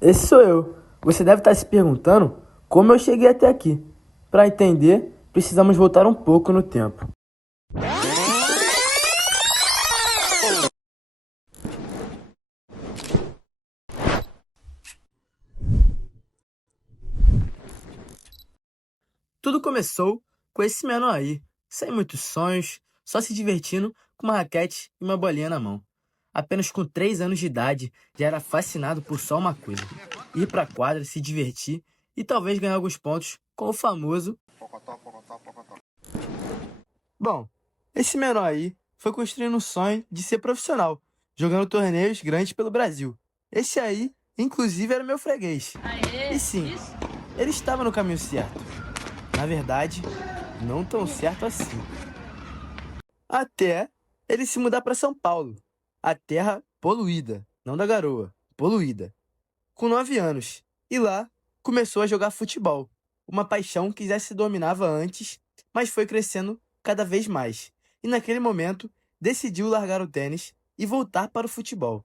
esse sou eu. Você deve estar se perguntando como eu cheguei até aqui. Para entender, precisamos voltar um pouco no tempo. Tudo começou com esse menor aí, sem muitos sonhos, só se divertindo com uma raquete e uma bolinha na mão. Apenas com 3 anos de idade, já era fascinado por só uma coisa: ir pra quadra, se divertir e talvez ganhar alguns pontos com o famoso Pocotó, pocotó, pocotó. Bom, esse menor aí foi construindo um sonho de ser profissional, jogando torneios grandes pelo Brasil. Esse aí, inclusive, era meu freguês. E sim, ele estava no caminho certo. Na verdade, não tão certo assim. Até ele se mudar para São Paulo, a terra poluída, não da garoa, poluída, com 9 anos. E lá começou a jogar futebol, uma paixão que já se dominava antes, mas foi crescendo cada vez mais. E naquele momento, decidiu largar o tênis e voltar para o futebol.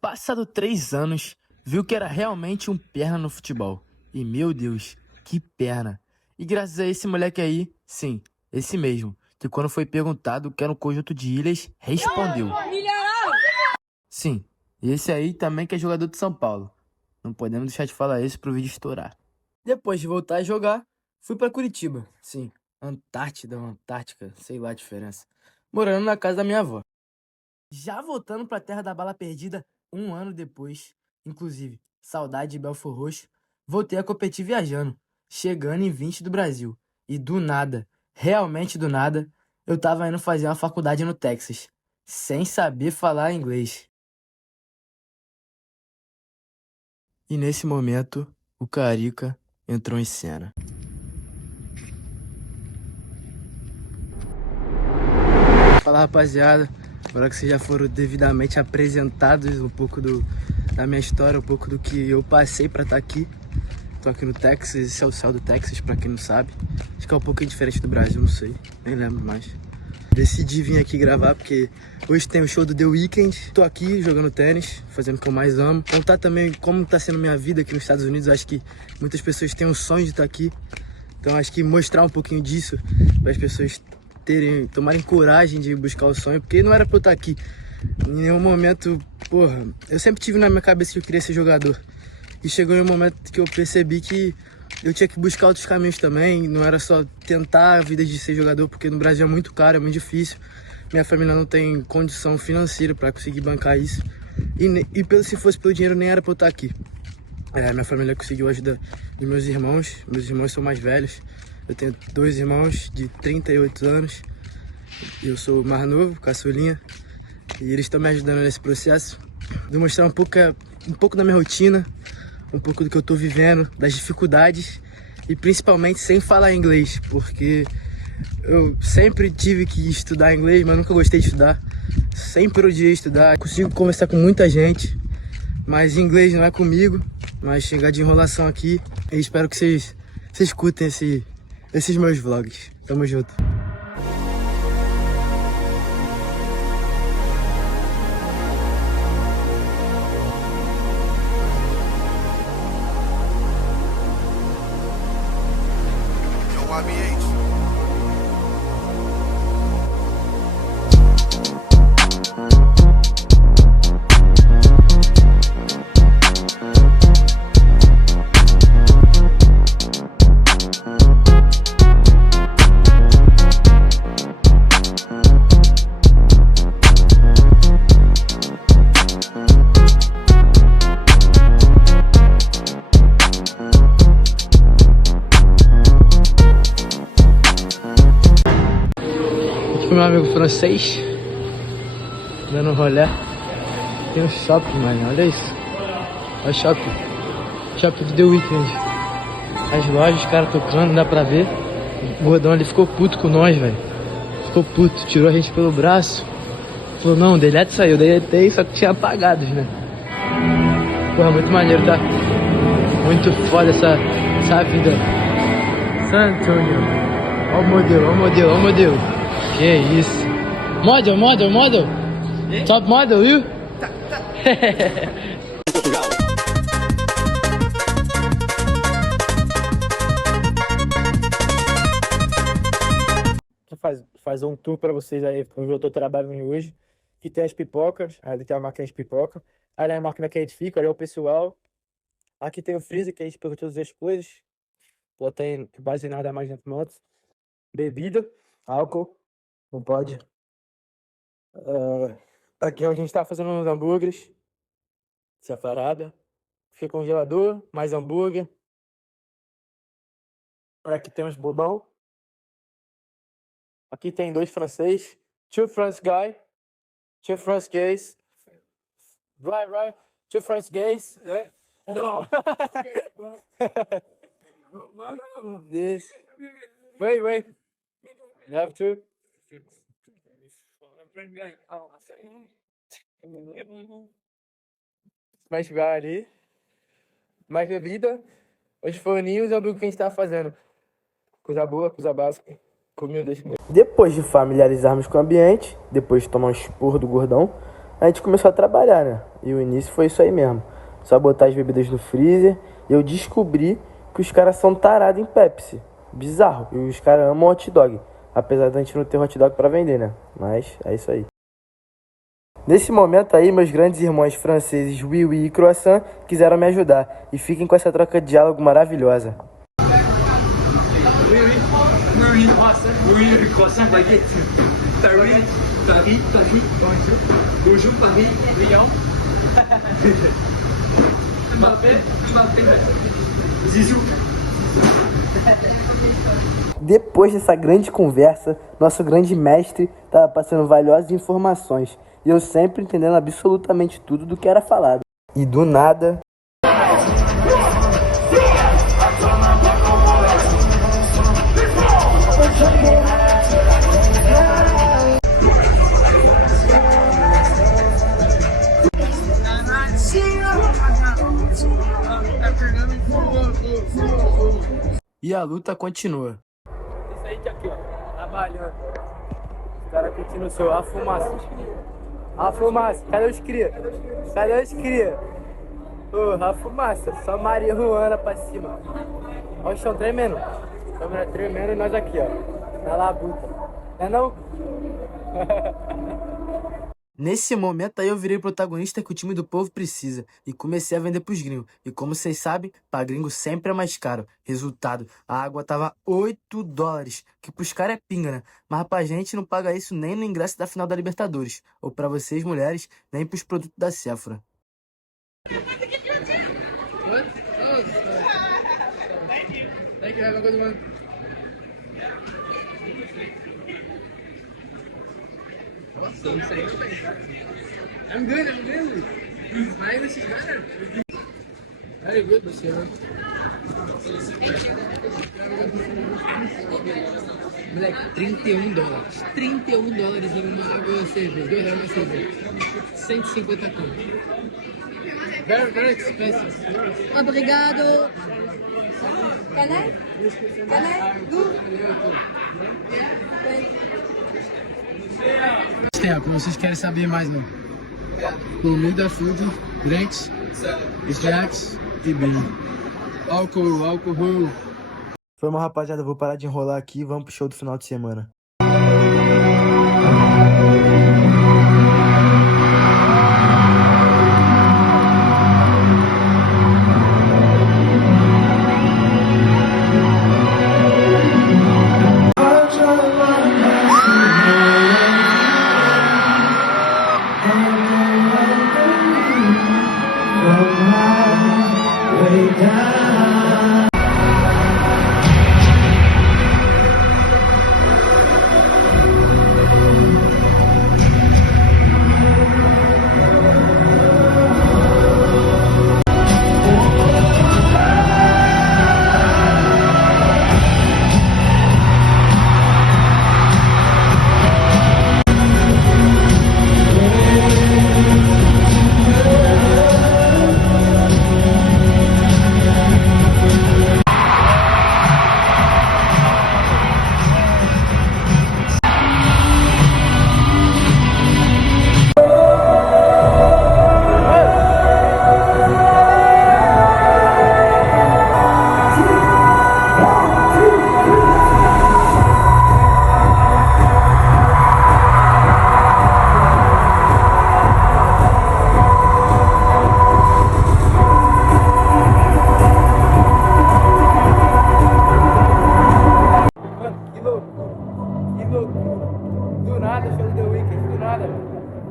Passado 3 anos, viu que era realmente um perna no futebol. E meu Deus, que perna! E graças a esse moleque aí, sim, esse mesmo, que quando foi perguntado o que era um conjunto de ilhas, respondeu. Sim, e esse aí também que é jogador de São Paulo. Não podemos deixar de falar isso pro vídeo estourar. Depois de voltar a jogar, fui pra Curitiba. Sim, Antártida ou Antártica, sei lá a diferença. Morando na casa da minha avó. Já voltando pra terra da bala perdida 1 ano depois, inclusive, saudade de Belfort Roxo, voltei a competir viajando, chegando em 20 do Brasil. E do nada, realmente do nada, eu tava indo fazer uma faculdade no Texas, sem saber falar inglês. E nesse momento, o Carica entrou em cena. Fala, rapaziada, agora que vocês já foram devidamente apresentados um pouco da minha história, um pouco do que eu passei pra estar aqui. Tô aqui no Texas, esse é o céu do Texas, pra quem não sabe. Acho que é um pouquinho diferente do Brasil, não sei, nem lembro mais. Decidi vir aqui gravar porque hoje tem o show do The Weeknd. Tô aqui jogando tênis, fazendo o que eu mais amo. Contar também como tá sendo minha vida aqui nos Estados Unidos. Acho que muitas pessoas têm um sonho de estar aqui. Então acho que mostrar um pouquinho disso para as pessoas tomarem coragem de buscar o sonho, porque não era pra eu estar aqui. Em nenhum momento, porra, eu sempre tive na minha cabeça que eu queria ser jogador. E chegou em um momento que eu percebi que eu tinha que buscar outros caminhos também, não era só tentar a vida de ser jogador, porque no Brasil é muito caro, é muito difícil. Minha família não tem condição financeira para conseguir bancar isso. Se fosse pelo dinheiro, nem era para eu estar aqui. Minha família conseguiu a ajuda dos meus irmãos são mais velhos. Eu tenho 2 irmãos de 38 anos, eu sou o mais novo, caçulinha, e eles estão me ajudando nesse processo. Vou mostrar um pouco da minha rotina, um pouco do que eu tô vivendo, das dificuldades e principalmente sem falar inglês, porque eu sempre tive que estudar inglês, mas nunca gostei de estudar. Sempre odiei estudar. Consigo conversar com muita gente, mas inglês não é comigo. Mas chegar de enrolação aqui e espero que vocês escutem esses meus vlogs. Tamo junto. Meu amigo francês dando um rolê. Tem um shopping, mano, olha isso. Olha o shopping do The Weeknd. As lojas, os caras tocando, dá pra ver. O gordão ali ficou puto com nós, velho. Ficou puto, tirou a gente pelo braço. Falou, não, delete saiu, deletei, só que tinha apagados, né? Porra, muito maneiro, tá? Muito foda essa vida. San Antonio. Ó o modelo. Que isso. Model. Top model, viu? fazer um tour pra vocês aí, onde eu tô trabalhando hoje. Aqui tem as pipocas, ali tem a máquina de pipoca. Ali é a máquina que a gente fica, ali é o pessoal. Aqui tem o freezer, que a gente pegou todas as coisas. Pô, tem quase nada mais dentro do moto. Bebida, álcool, não pode. Aqui é onde a gente tá fazendo uns hambúrgueres. Essa parada. Aqui congelador, mais hambúrguer. Aqui tem uns bobão. Aqui tem 2 francês. 2 France guy. 2 France gays. Right. 2 France gays. No. This. Wait. You have to. Mais guy ali. Mais bebida. Os forninhos é o que a gente tá fazendo. Coisa boa, coisa básica. Comida. Depois de familiarizarmos com o ambiente, depois de tomar um esporro do gordão, a gente começou a trabalhar, né? E o início foi isso aí mesmo. Só botar as bebidas no freezer. E eu descobri que os caras são tarados em Pepsi. Bizarro. E os caras amam hot dog. Apesar de a gente não ter hot dog pra vender, né? Mas é isso aí. Nesse momento aí, meus grandes irmãos franceses Oui e Croissant quiseram me ajudar. E fiquem com essa troca de diálogo maravilhosa. Oui, croissant, baguette. Paris, bonjour Paris, Lyon. Mbappé, Zizou. Depois dessa grande conversa, nosso grande mestre estava passando valiosas informações. E eu sempre entendendo absolutamente tudo do que era falado. E do nada... E a luta continua. Isso aí que aqui, ó, trabalhando. Os caras curtindo o seu, a fumaça. A fumaça, cadê os cria? A fumaça, só Maria Ruana pra cima. Olha o chão tremendo. Câmera tremendo e nós aqui, ó. Na labuta. Não é não? Nesse momento aí eu virei protagonista que o time do povo precisa e comecei a vender pros gringos. E como vocês sabem, pra gringo sempre é mais caro. Resultado, a água tava $8, que pros caras é pinga, né? Mas pra gente não paga isso nem no ingresso da final da Libertadores. Ou pra vocês, mulheres, nem pros produtos da Sephora. I'm good. My English is better. Very good, monsieur. Moleque, $31. $31 em uma água e uma cerveja. R$2 uma cerveja. 150 conto. Very expensive. Obrigado. Can I? Tempo, vocês querem saber mais não? Comida, food, drinks, snacks e bebida. Álcool. Foi uma rapaziada, eu vou parar de enrolar aqui e vamos pro show do final de semana.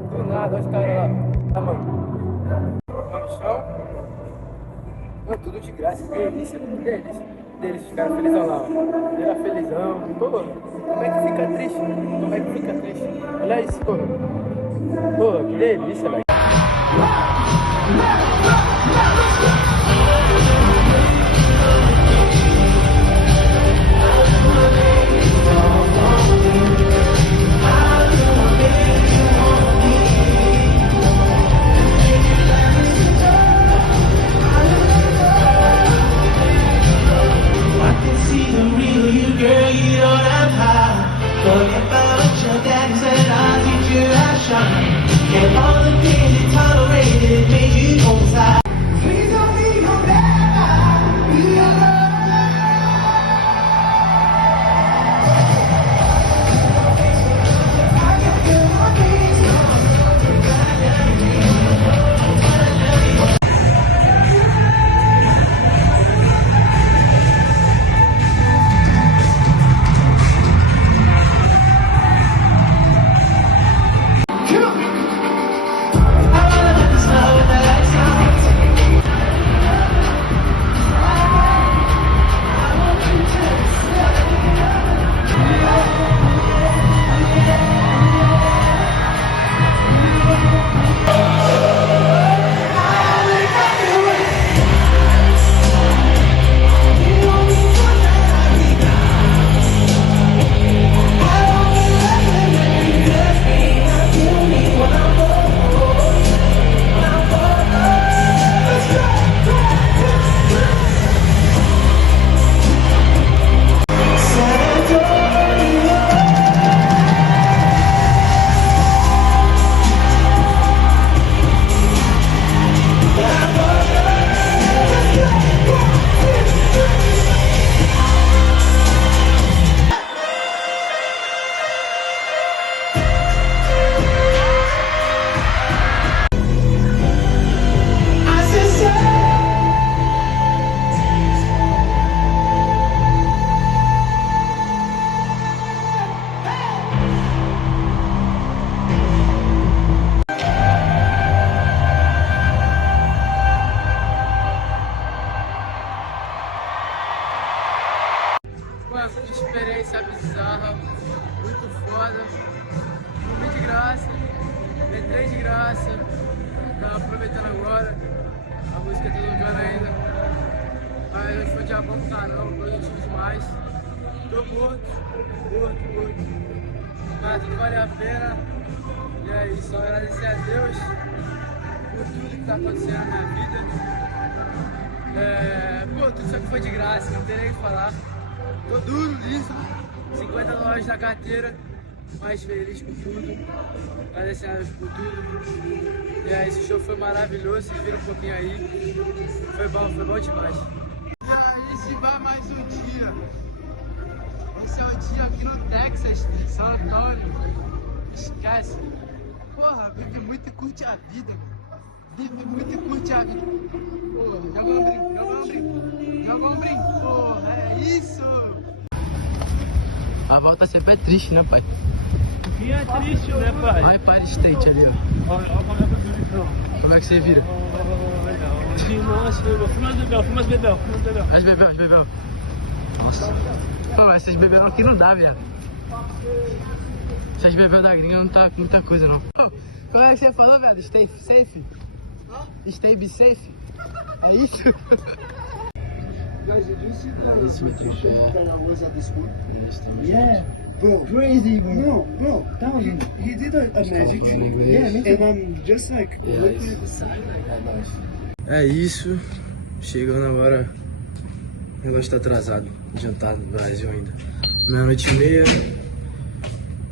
Do nada, olha os caras lá. Tá, mano. No chão. Não, tudo de graça. Delícia, delícia. Delícia, os caras felizão lá, ó. Ele era felizão. Pô, como é que fica triste? Como é que fica triste? Olha isso, pô. Pô, que delícia, velho. Experiência bizarra, muito foda, comi de graça, entrei de graça, tava aproveitando agora, a música tá tocando ainda, mas hoje foi um dia bom pro canal, produtivo demais, tô morto, mas tudo vale a pena, e é isso, só agradecer a Deus por tudo que tá acontecendo na minha vida, tudo isso aqui foi de graça, não tem nem o que falar. Tô duro nisso, 50 dólares na carteira, mais feliz com tudo, agradecendo a Deus por tudo. Esse show foi maravilhoso, se vira um pouquinho aí, foi bom demais. Esse vai mais um dia, esse é um dia aqui no Texas, San Antônio, esquece. Porra, vive muito e curte a vida, vive muito e curte a vida. Porra, joga um brinco, porra, é isso! A volta sempre é triste, né, pai? Que é triste, né, pai? Olha Empire State ali, ó. Olha como é que eu vi, então. Como é que você vira? Nossa, filma as bebel. As bebel. Nossa. Pô, essas bebel aqui não dá, velho. Essas bebel da gringa não tá com muita coisa, não. Como é que você falou, velho? Stay safe? Stay be safe? É isso? Guys, did you see the This is competition that I was at the school? Yeah, Bro, crazy, bro. no, That was he did a magic in trick. English. Yeah, and I'm just like looking at the side like. É isso. Chegando agora. O negócio tá atrasado. Jantar no Brasil ainda. 00:30.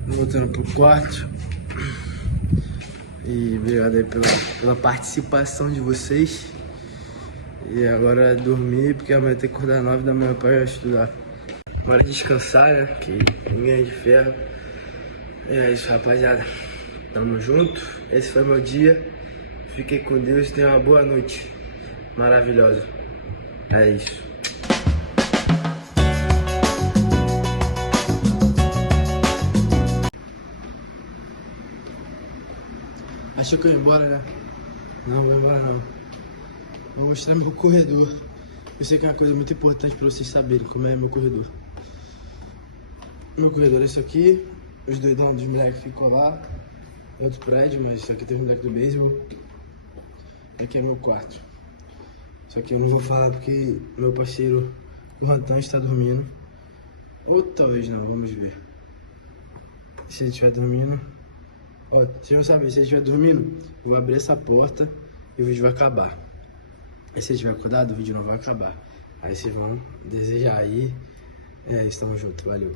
Voltando pro quarto. E obrigado aí pela participação de vocês. E agora é dormir, porque amanhã tem que acordar 9 da manhã para estudar. Hora de descansar, né? Que ninguém é de ferro. E é isso, rapaziada. Tamo junto. Esse foi meu dia. Fiquem com Deus e tenham uma boa noite. Maravilhosa. É isso. Achou que eu ia embora, né? Não, vou embora não. Vou mostrar meu corredor. Eu sei que é uma coisa muito importante pra vocês saberem como é meu corredor. Meu corredor é esse aqui. Os doidão dos moleques ficam lá. É outro prédio, mas isso aqui tem o moleque do beisebol. Aqui é meu quarto. Só que eu não vou falar porque meu parceiro, o Rantan, está dormindo. Ou talvez não, vamos ver. Se ele estiver dormindo... Ó, vocês vão saber, se ele estiver dormindo, eu vou abrir essa porta e o vídeo vai acabar. E se ele estiver acordado, o vídeo não vai acabar. Aí vocês vão desejar aí. É isso, tamo junto, valeu.